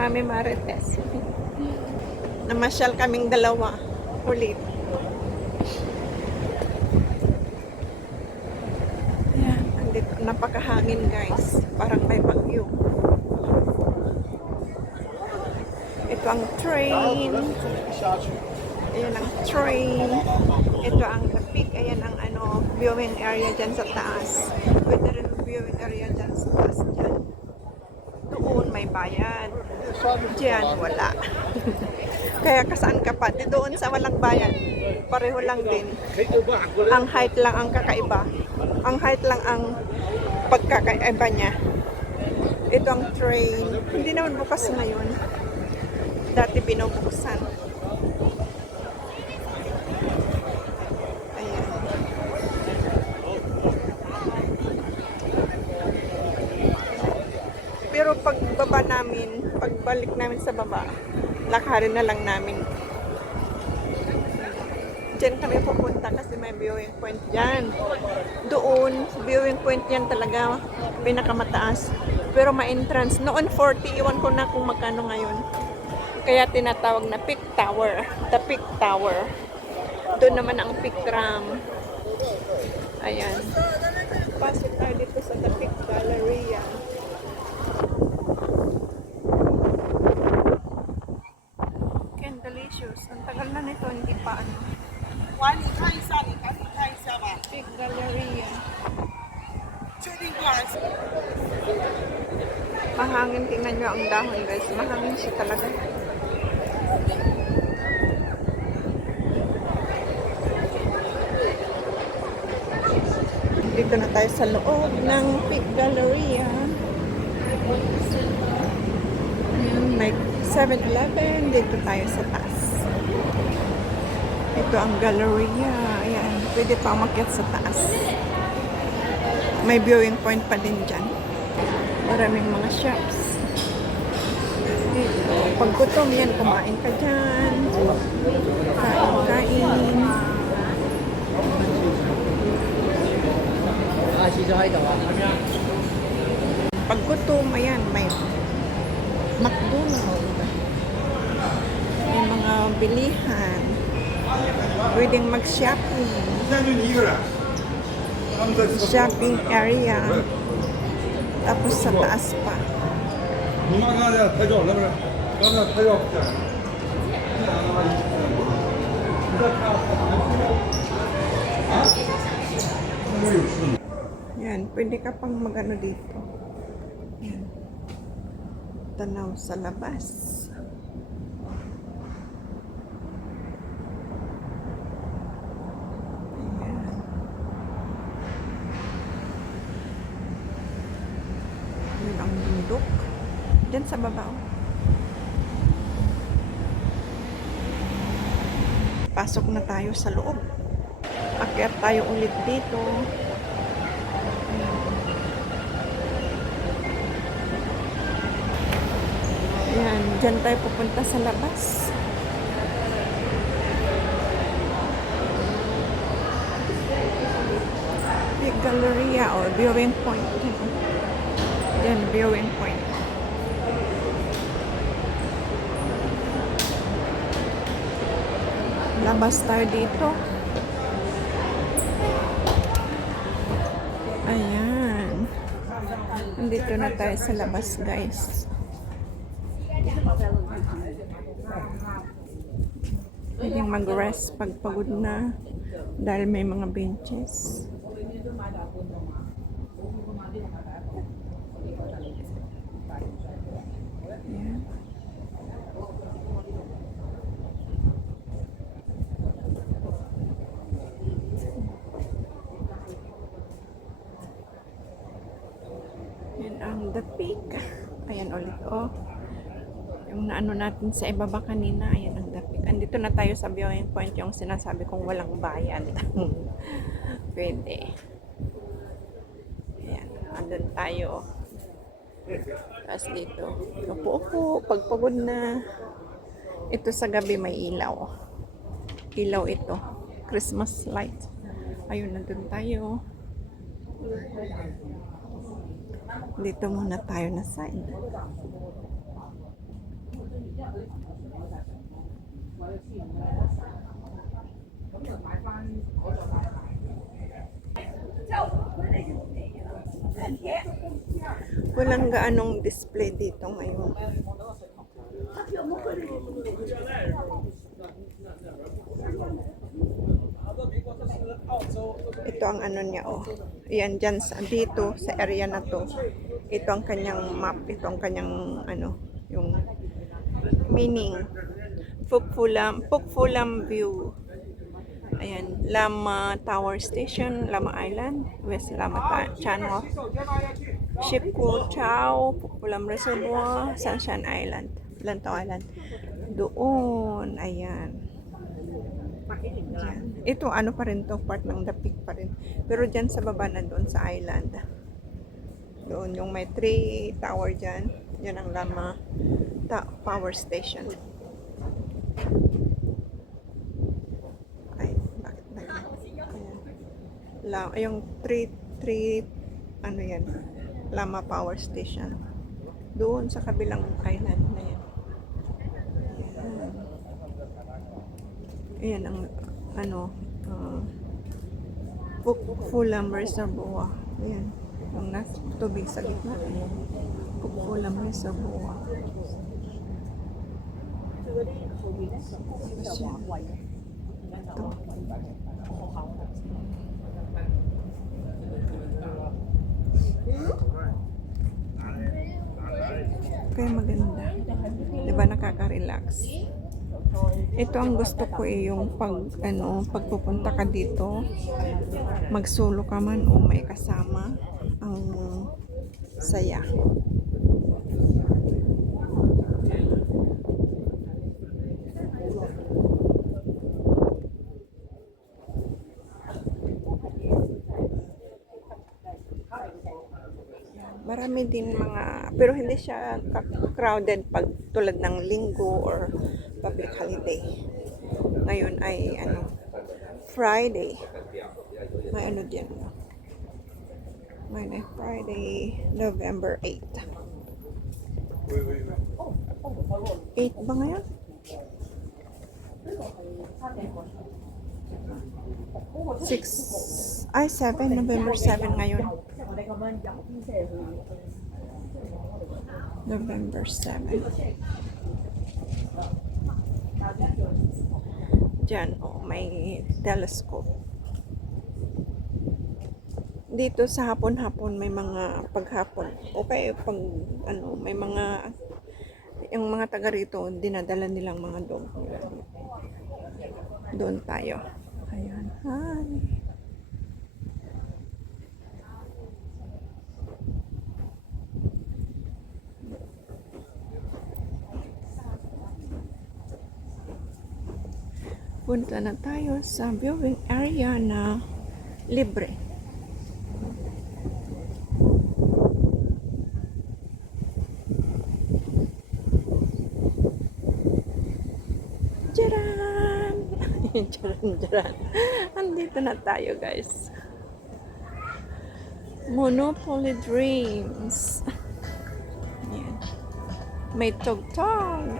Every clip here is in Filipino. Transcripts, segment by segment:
Mami Marites. Namasyal kaming dalawa. Ulit. Ayan, andito. Napakahangin guys. Parang may bagyo. Ito ang train. Ayan ang train. Ito ang the peak. Ayan ang ano, viewing area dyan sa taas. Pwede rin viewing area dyan sa taas dyan. Doon may bayan. Diyan wala. Kaya kasaan ka pa? Di doon sa walang bayan. Pareho lang din. Ang height lang ang kakaiba. Ang height lang ang pagkakaiba niya. Ito ang train. Hindi naman bukas ngayon. Dati binubuksan. Ayan. Pero pagbaba namin, pagbalik namin sa baba, lakarin na lang namin. Diyan kami pupunta kasi may viewing point dyan. Doon, viewing point yan talaga, pinakamataas. Pero may entrance. Noon 40, iwan ko na kung magkano ngayon. Kaya tinatawag na Peak Tower. The Peak Tower. Doon naman ang Peak Tram. Ayan. Pasok tayo dito sa The Peak Galleria. Delicious. Ang tagal na nito, hindi pa ano. Peak Galleria. Mahangin, tingnan nyo ang dahon guys. Mahangin siya talaga. Dito na tayo sa loob ng Peak Galleria. Ayan, may 7-Eleven. Dito tayo sa taas. Ito ang Galleria. Ayan, pwede pa umakyat sa taas. May viewing point pa din dyan. Maraming mga shops. Pag gutom yan, kumain ka dyan. Kain. Pag gutom, ayan, may McDonald's. May mga bilihan. Pwedeng mag-shopping. Shopping area. Tapos sa taas pa. Yan, pwede ka pang magano dito. Yan. Tanaw sa labas. Yan ang bundok. Diyan sa baba. Pasok na tayo sa loob. Akyat tayo ulit dito. Yan, dyan tayo pupunta sa labas. Big Galleria or viewing point. Yan, viewing point. Labas tayo dito. Ayan. Nandito na tayo sa labas, guys. Pwedeng mag-rest pag pagod na dahil may mga benches. Ayan. Yan ang the peak. Ayan ulit, oh. Yung naano natin sa ibaba kanina, ayan ang the peak. Andito na tayo sa viewing point, yung sinasabi kong walang bayan. Pwede. Ayan, andun tayo. Tapos dito, upo-upo, pagpagod na. Ito sa gabi may ilaw. Ilaw ito. Christmas light. Ayun, nandun tayo. Dito muna tayo na side. Walang gaanong display dito ngayon. Ito ang ano niya, oh. Yan, dyan dito sa area na to. Ito ang kanyang map. Ito ang kanyang ano, yung meaning. Pukfulam view. Ayan, Lama Tower Station, Lama Island, West Lama Channel, Shipko Chow, Pukfulam Reservoir, Sunshine Island, Lantaw Island. Doon, ayan. Diyan. Ito ano pa rin to, part ng The Peak pa rin. Pero dyan sa baba na doon sa island. Doon yung may 3 tower dyan. Yan ang Lama Power Station. Ay, bakit na yun? Ayan. Yung 3 ano yan, Lama Power Station. Doon sa kabilang island na yan. Ayan ang ano, Pukfulam Reservoir. Ayan, yung nasa tubig sa gitna. Pukfulam Reservoir. Ito. Kaya maganda. Diba nakaka-relax? Ito ang gusto ko yung pagpupunta ka dito, magsolo ka man o may kasama, ang saya. Marami din mga, pero hindi siya crowded pag tulad ng linggo or public holiday. Ngayon ay Friday. May ano diyan. Ngayon ay Friday, November 8. 8 ba ngayon? 7, November 7 ngayon. November 7. Diyan, may telescope. Dito sa hapon-hapon may mga paghapon. Okay, may mga yung mga taga rito dinadala nilang mga dog. Doon tayo. Ayan. Hi. Punta na tayo sa viewing area na libre. Jaran! Jaran. Andito na tayo, guys. Monopoly Dreams. Yan. May tugtog.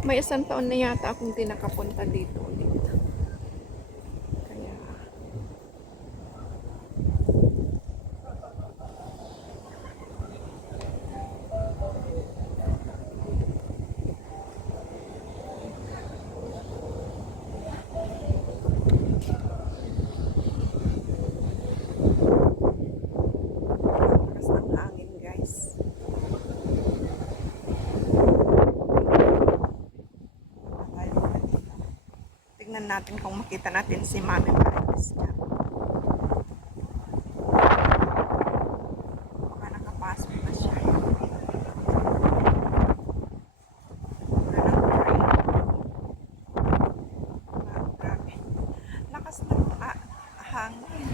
May 1 taon na yata akong di nakapunta dito ulit. Kaya lakas ng hangin, guys. Tignan natin kung makita natin si Mami Marites niya. Baka nakapasok na siya. Grabe. Lakas ng hangin.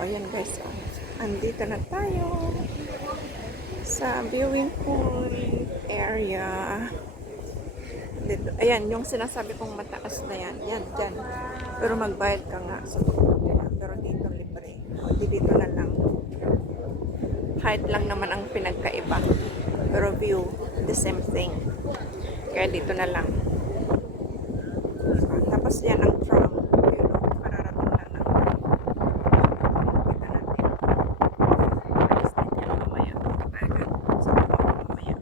ayan guys. Andito na tayo sa viewing point area. Dito, ayan, yung sinasabi kong mataas na yan. Yan, dyan. Pero magbayad ka nga sa tuktok nila. Pero dito libre. O, dito na lang. Height lang naman ang pinagkaiba. Pero view, the same thing. Kaya dito na lang. Tapos yan ang tram. Yun, pararating lang ng tram. Kita natin. Alis na dyan mamaya. Agad sa baba mamaya.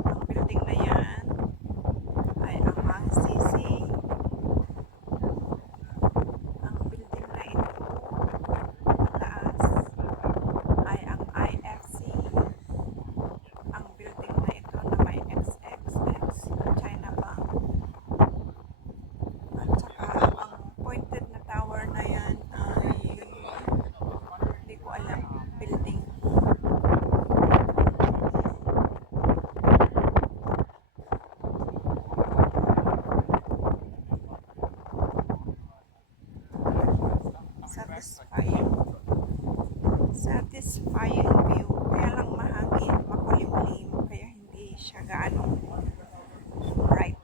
Ang building na yan ay ang MAGCC. Ang building na ito mataas ay ang IFC. Ang building na ito na may XXX China Bank. At saka ang pointed na tower na yan ay hindi ko alam building. Satisfying view. Kaya lang mahangin, makulimlim, kaya hindi siya gaano bright.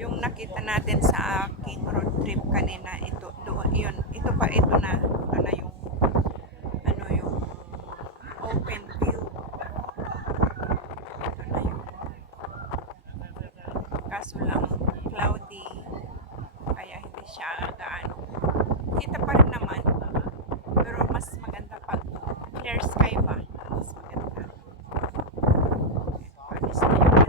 Yung nakita natin sa aking road trip kanina, ito doon, yun, ito na yung ano yung open view. Ito na yung kaso lang cloudy. Kaya hindi siya gaano. Kita pa rin naman. Pero mas maganda pag clear sky ba? Mas maganda. Alis na yung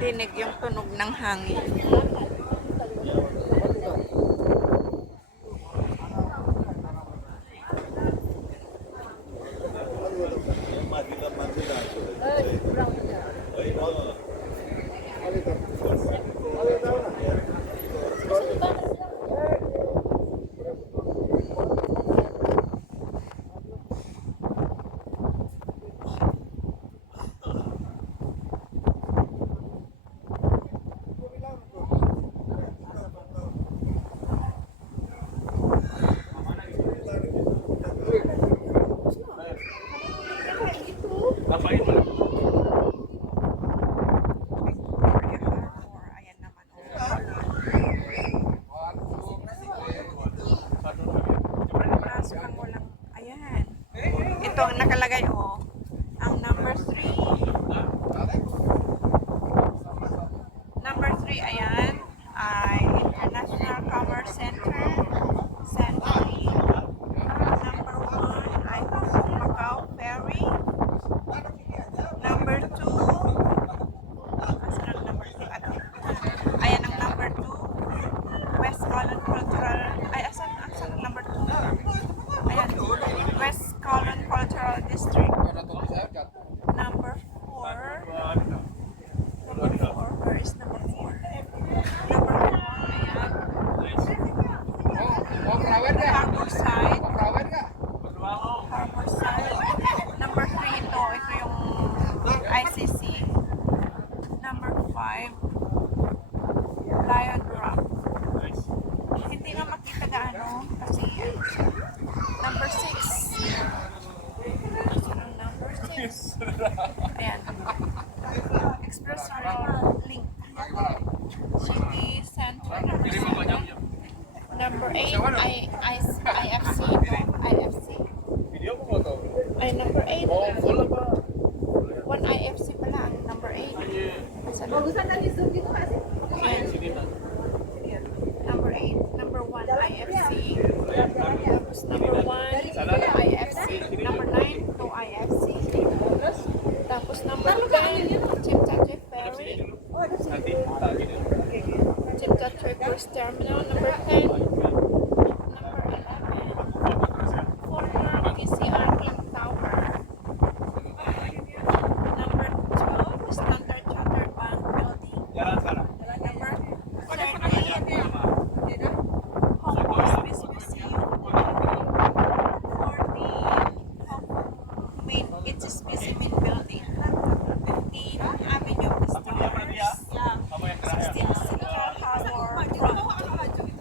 dinig yung tunog ng hangin. Ito ang nakalagay, oh. Ang number 3. Number 3, ayan, ay International Commerce Center. Number 1 ay Macau Ferry. Ayan. Expressway link. City Center number 8 IFC. Ay, number 8. One IFC pala ang number 8. Number 8, number 1 IFC. Tapos number 1 IFC. Number 9, 2 IFC. Tapos number 10, Chimchache Ferry. Chimchache Cruise Terminal. Number 10. Number 11, former PCR Clock Tower. Number 12, Standard Chartered Bank Building. Number 13, Hong Kong Space Museum. 14, Hong Kong Main It's a Specimen Building. 15, Avenue of the Stars. 16, Central Harbor Front.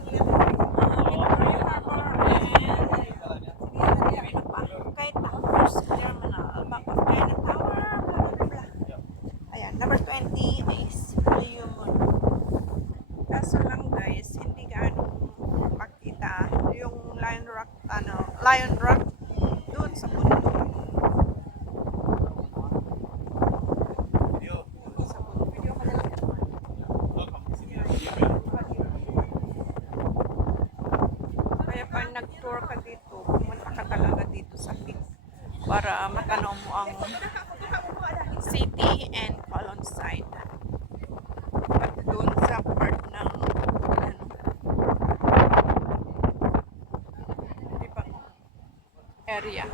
Victoria Harbor and Bangkay Towers Terminal. Bangkay na Tower, blah blah blah. Ayan, number 20 is Blue Moon. Kaso lang guys, hindi gaano makita yung Lion Rock doon sa bundok. Sa bundok. Kaya pag nag-tour ka dito, pumunta ka talaga dito sa peak para matanaw mo ang city and Colon side. At doon sa part ng ibang area.